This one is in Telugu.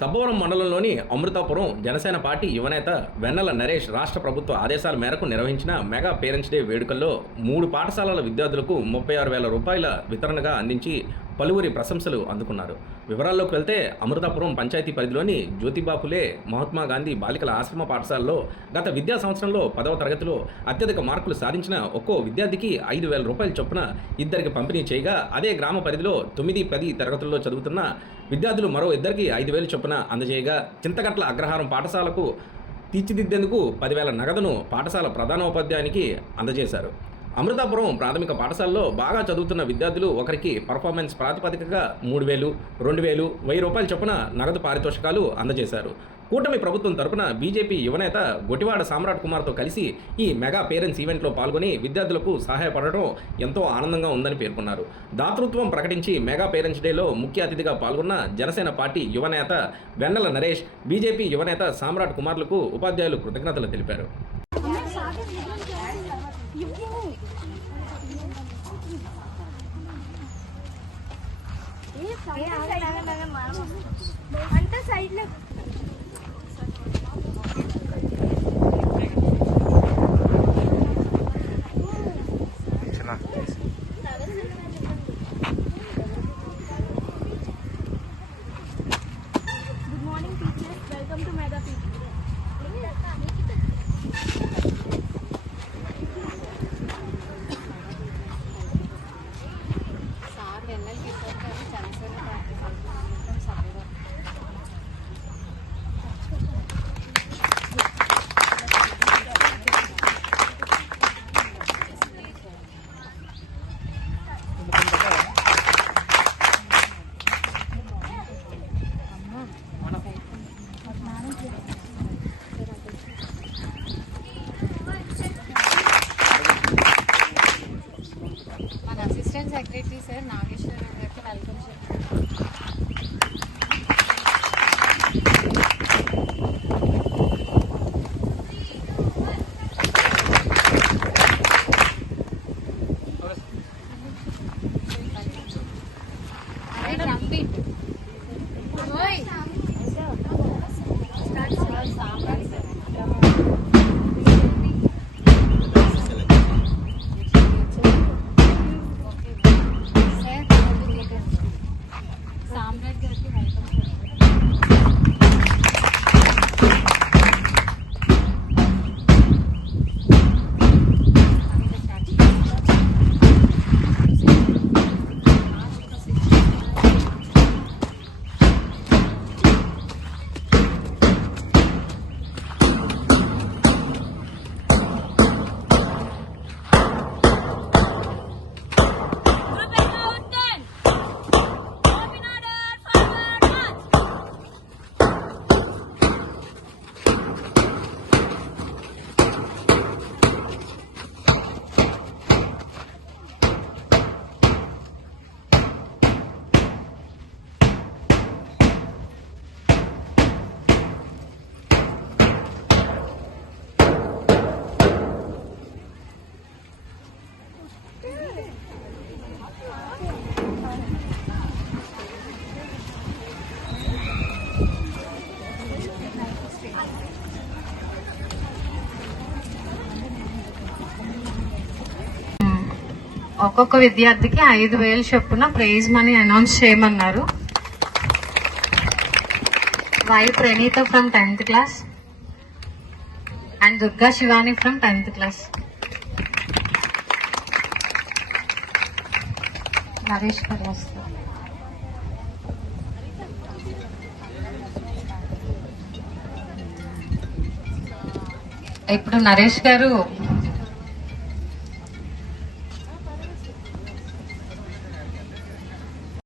సబ్బవరం మండలంలోని అమృతాపురం జనసేన పార్టీ యువనేత వెన్నెల నరేష్ రాష్ట్ర ప్రభుత్వ ఆదేశాల మేరకు నిర్వహించిన మెగా పేరెంట్స్ డే వేడుకల్లో 3 పాఠశాలల విద్యార్థులకు 36,000 రూపాయల వితరణగా అందించి పలువురి ప్రశంసలు అందుకున్నారు. వివరాల్లోకి వెళ్తే అమృతాపురం పంచాయతీ పరిధిలోని జ్యోతిబాపులే మహాత్మా గాంధీ బాలికల ఆశ్రమ పాఠశాలలో గత విద్యా సంవత్సరంలో 10వ తరగతిలో అత్యధిక మార్కులు సాధించిన ఒక్కో విద్యార్థికి 5,000 రూపాయల చొప్పున ఇద్దరికి పంపిణీ చేయగా, అదే గ్రామ పరిధిలో 9, 10 తరగతుల్లో చదువుతున్న విద్యార్థులు మరో ఇద్దరికి 5,000 చొప్పున అందజేయగా, చింతగట్ల అగ్రహారం పాఠశాలకు తీర్చిదిద్దేందుకు 10,000 నగదును పాఠశాల ప్రధానోపాధ్యాయునికి అందజేశారు. అమృతాపురం ప్రాథమిక పాఠశాలలో బాగా చదువుతున్న విద్యార్థులు ఒకరికి పర్ఫార్మెన్స్ ప్రాతిపదికగా 3,000, 2,000, 1,000 రూపాయల చొప్పున నగదు పారితోషికాలు అందజేశారు. కూటమి ప్రభుత్వం తరపున బీజేపీ యువనేత గొటివాడ సామ్రాట్ కుమార్తో కలిసి ఈ మెగా పేరెంట్స్ ఈవెంట్లో పాల్గొని విద్యార్థులకు సహాయపడటం ఎంతో ఆనందంగా ఉందని పేర్కొన్నారు. దాతృత్వం ప్రకటించి మెగా పేరెంట్స్ డేలో ముఖ్య అతిథిగా పాల్గొన్న జనసేన పార్టీ యువనేత వెన్నెల నరేష్, బీజేపీ యువనేత సామ్రాట్ కుమార్లకు ఉపాధ్యాయులు కృతజ్ఞతలు తెలిపారు. అంటే సైడ్ లో good morning teachers, welcome to mega people. Assistant secretary sir Nageswara Rao గారికి వెల్కమ్ ఒక్కొక్క విద్యార్థికి 5,000 చొప్పున ప్రైజ్ మనీ అనౌన్స్ చేయమన్నారు. Y Praneetha from 10th class and Durga Shivani from 10th class. Naresh గారు వస్తారు. ఇప్పుడు నరేష్ గారు